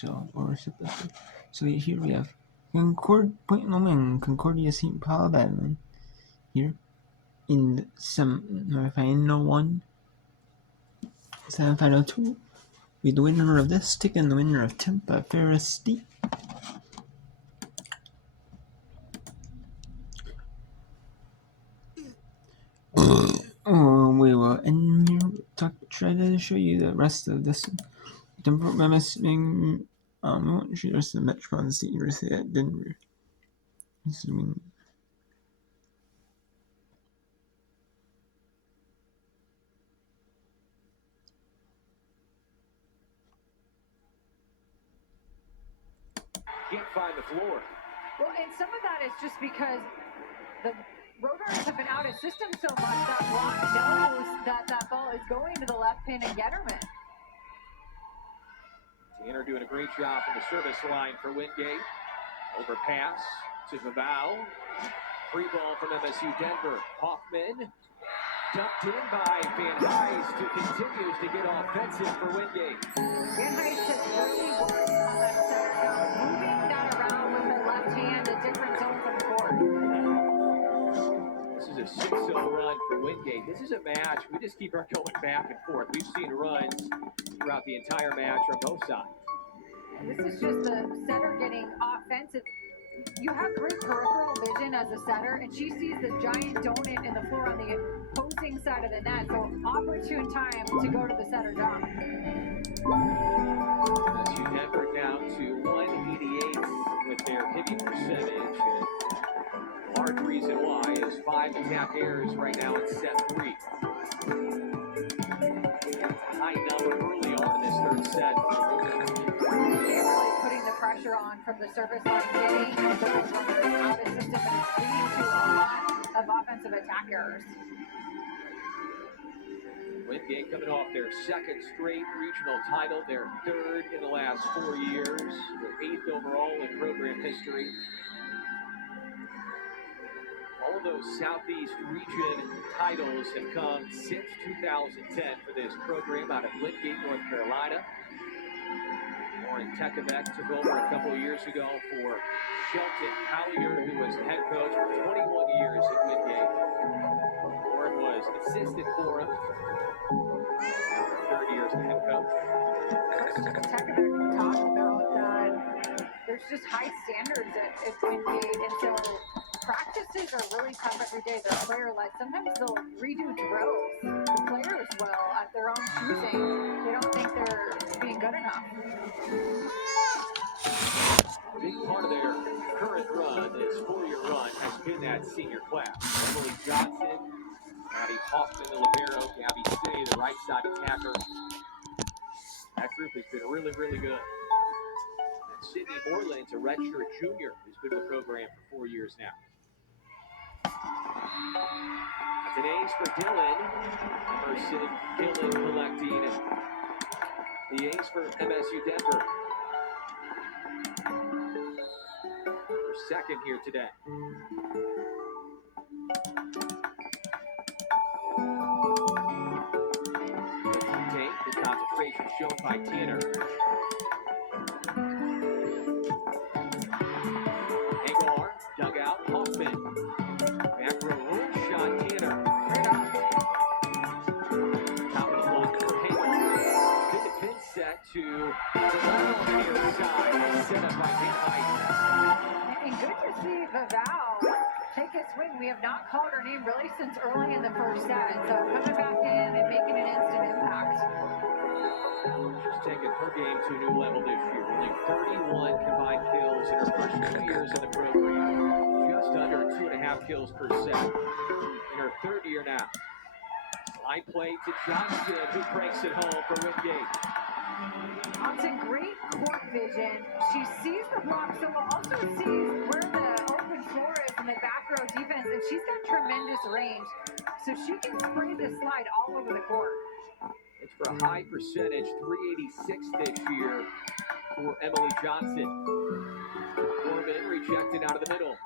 So, or supposed to. So here we have Point Loma and Concordia St. Paul battling here in the semi-final 1, semi-final 2, with the winner of this taking the winner of Tampa Ferris State. We will end here. Try to show you the rest of this. The program is being we won't show you the rest of the Metropolitan State University at Denver. Assuming. Can't find the floor. Well, and some of that is just because the rotors have been out of system so much that Block knows that that ball is going to the left pin and Getterman. Tanner doing a great job from the service line for Wingate. Overpass to Vavau. Free ball from MSU Denver. Hoffman dumped in by Van Heist, who continues to get offensive for Wingate. Van Heist has really worked on that center down, moving that around with her left hand, a different zone from the court. This is a 6-0 run for Wingate. This is a match. We just keep our going back and forth. We've seen runs throughout the entire match on both sides. This is just the setter getting offensive. You have great peripheral vision as a setter, and she sees the giant donut in the floor on the opposing side of the net, so opportune time to go to the setter job. MSU Denver down to 188 with their hitting percentage. And a large reason why is 5 attack errors right now in set 3. High number early on in this third set. Really putting the pressure on from the service line, getting those runners out of system, and it's leading to a lot of offensive attack errors. Wingate coming off their second straight regional title, their third in the last 4 years, their 8th overall in program history. All of those Southeast region titles have come since 2010 for this program out of Wingate, North Carolina. Warren Tekevec took over a couple of years ago for Shelton Collier, who was the head coach for 21 years at Wingate. Warren was an assistant for him after 30 years as the head coach. Tekevec talked about that there's just high standards at Wingate, and so practices are really tough every day. They're player-led. Sometimes they'll redo drills. The players will at their own choosing. They don't think they're being good enough. A big part of their current run, this 4-year run, has been that senior class. Emily Johnson, Maddie Hoffman, the libero, Gabby City, the right side attacker. That group has been really, really good. And Sydney Moreland's a redshirt junior who's been with the program for 4 years now. That's an ace for Dillon. Emerson Dillon collecting the ace for MSU Denver. Her second here today. The concentration shown by Tanner. Hagar dug out. Hoffman. Back row room shot. Tanner. Top of the block for Hagar. Good pin set to Vavau on the near side. Set up by Van Heist. And good to see Vavau take a swing. We have not called her name really since early in the first set. So coming back in and making an instant impact. She's taken her game to a new level this year. Only 31 combined kills in her first 2 years in the program. Just under 2.5 kills per set in her third year now. Slide play to Johnson, who cranks it home for Wingate. Johnson, great court vision. She sees the block, so also sees where the open floor is in the back row defense, and she's got tremendous range. So she can spray the slide all over the court. It's for a high percentage, 386 this year for Emily Johnson. Corbin rejected out of the middle.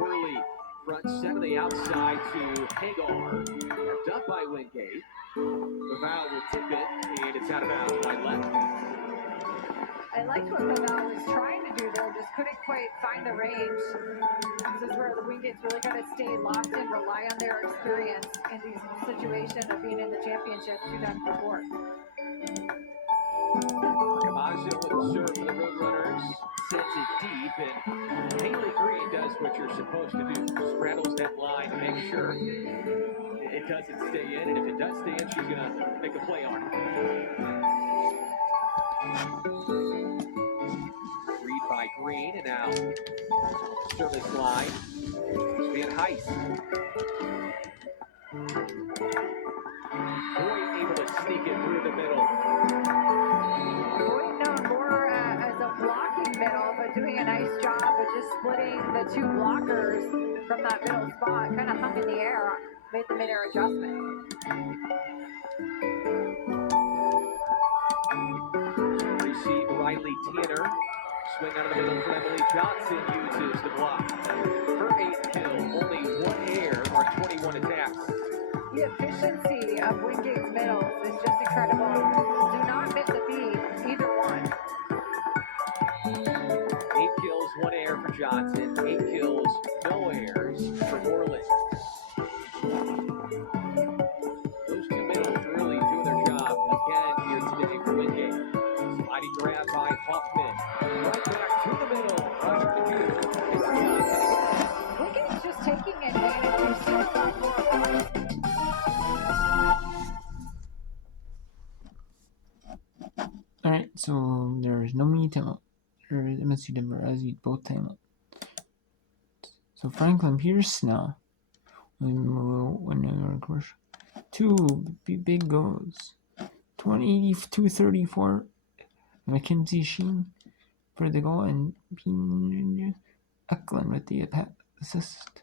Worley front set on the outside to Hagar. Kept up by Wingate. Vavau will tip it, and it's out of bounds by left. liked what Pavel was trying to do there, just couldn't quite find the range. This is where the Wingate's really got to stay locked in, rely on their experience in these situations of being in the championship 2 times before. Camacho with the serve for the Roadrunners. Sends it deep, and Haley Green does what you're supposed to do. Straddles that line to make sure it doesn't stay in, and if it does stay in, she's going to make a play on it. Read by Green, and now service line. Van Heist. Boyd able to sneak it through the middle. Boyd known more as a blocking middle, but doing a nice job of just splitting the 2 blockers from that middle spot. Kind of hung in the air, made the mid-air adjustment. Receive Riley Tanner. Swing out of the middle for Emily Johnson, uses the block. Her 8th kill, only 1 air on 21 attacks. The efficiency of Wingate's middles is just incredible. Do not miss a beat, either one. 8 kills, 1 air for Johnson. 8 kills, no airs for Moreland. Those 2 middles really doing their job again here today for Wingate. Sliding grab by Hoffman. Right back to the middle. Under the view. It's Johnson again. Wingate's just taking advantage. We've seen a lot more offense. Alright, so there's no mini timeout. There is MSU Denver as you both timeout. So Franklin Pierce now. When commercial. 2 big goals. 282-34. Mackenzie Sheen for the goal and Eklund with the assist.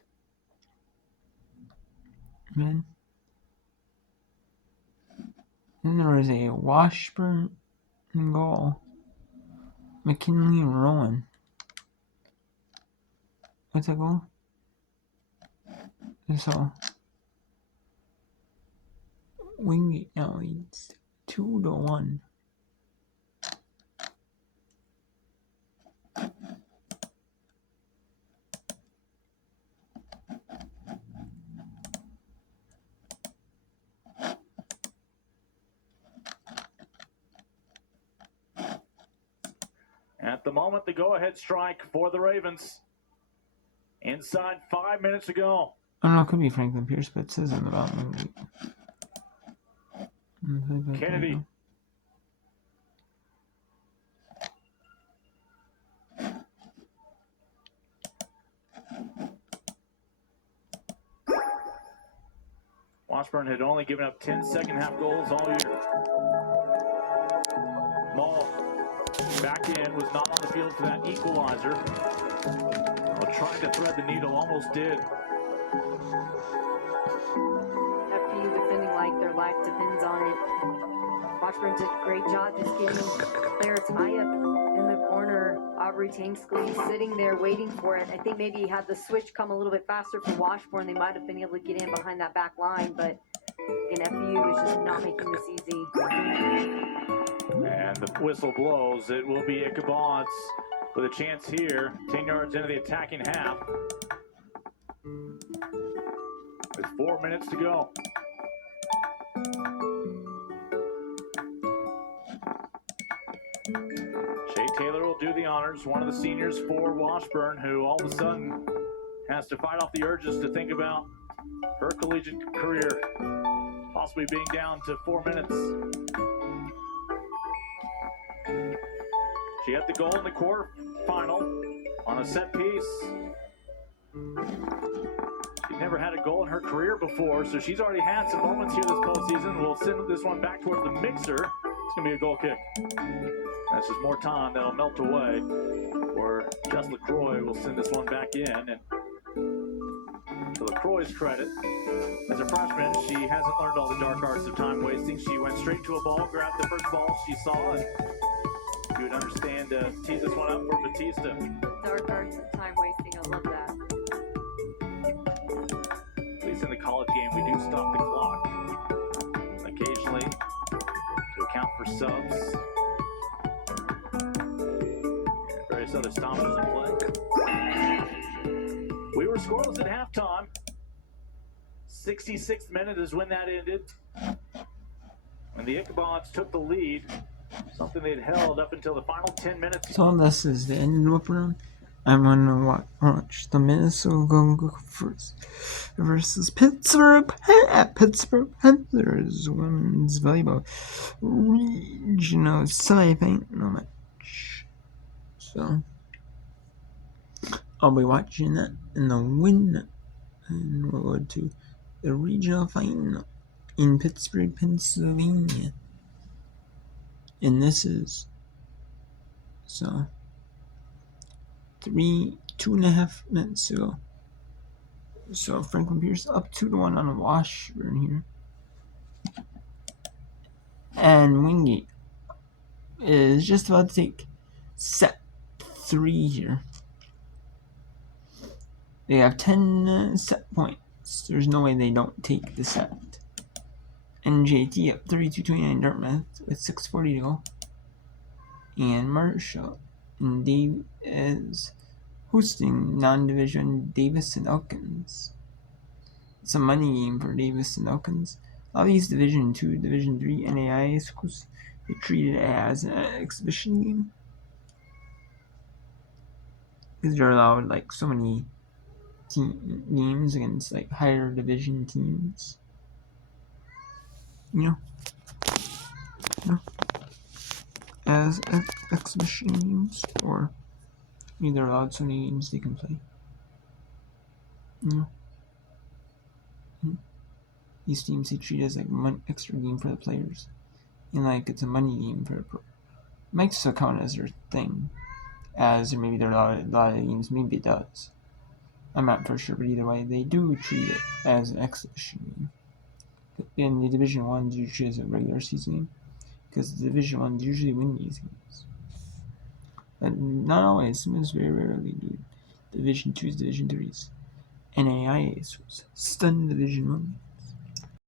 Man. Then there was a Washburn goal. McKinley Rowan. What's that goal? So Wingate now leads 2-1. At the moment, the go-ahead strike for the Ravens. Inside 5 minutes to go. I don't know, it could be Franklin Pierce, but it says in the bottom. Kennedy. Washburn had only given up 10 second-half goals all year. Maul back in, was not on the field for that equalizer. Well, trying to thread the needle, almost did. FPU defending like their life depends on it. Washburn did a great job just getting players high up in the corner. Aubrey Tankscliffe sitting there waiting for it. I think maybe he had the switch come a little bit faster for Washburn. They might have been able to get in behind that back line, but again, FPU is just not making this easy. And the whistle blows. It will be Ichabod with a chance here. 10 yards into the attacking half. With 4 minutes to go. Shay Taylor will do the honors. One of the seniors for Washburn, who all of a sudden has to fight off the urges to think about her collegiate career possibly being down to 4 minutes. She had the goal in the quarterfinal on a set piece. She's never had a goal in her career before, so she's already had some moments here this postseason. We'll send this one back towards the mixer. It's going to be a goal kick. That's just more time that'll melt away, where Jess LaCroix will send this one back in. And to LaCroix's credit, as a freshman, she hasn't learned all the dark arts of time wasting. She went straight to a ball, grabbed the first ball she saw, and you would understand tease this one up for Batista. Dark arts of time wasting, I love that. At least in the college game, we do stop the clock occasionally to account for subs. 6 other stoppers in play. We were scoreless at halftime. 66th minute is when that ended. And the Ichabod's took the lead, something they'd held up until the final 10 minutes. So this is the end of the round. I'm gonna watch the Minnesota Gophers versus Pittsburgh Panthers women's volleyball regional semi-final match. So I'll be watching that, and the winner and we'll go to the regional final in Pittsburgh, Pennsylvania. And this is 2.5 minutes ago. So Franklin Pierce up 2-1 on Washburn here. And Wingate is just about to take set 3 here. They have 10 set points. There's no way they don't take the set. NJT up 32-29 Dartmouth with 6:40 to go. And Marshall and Dave is hosting non-division Davis and Elkins. It's a money game for Davis and Elkins. All these Division 2, Division 3 NAIA schools, they treat it as an exhibition game. Because they're allowed like so many games against like higher division teams. You know, as exhibition games, or they're allowed so many games they can play. These teams they treat as like one extra game for the players, and like it's a money game for the pro. It might still count as their thing, as maybe they're allowed a lot of games. Maybe it does. I'm not for sure, but either way, they do treat it as an exhibition game. In the Division 1s, you treat it as a regular season game, because the Division 1s usually win these games. But not always, sometimes very rarely do. Division 2s, Division 3s. NAIA schools stun Division 1.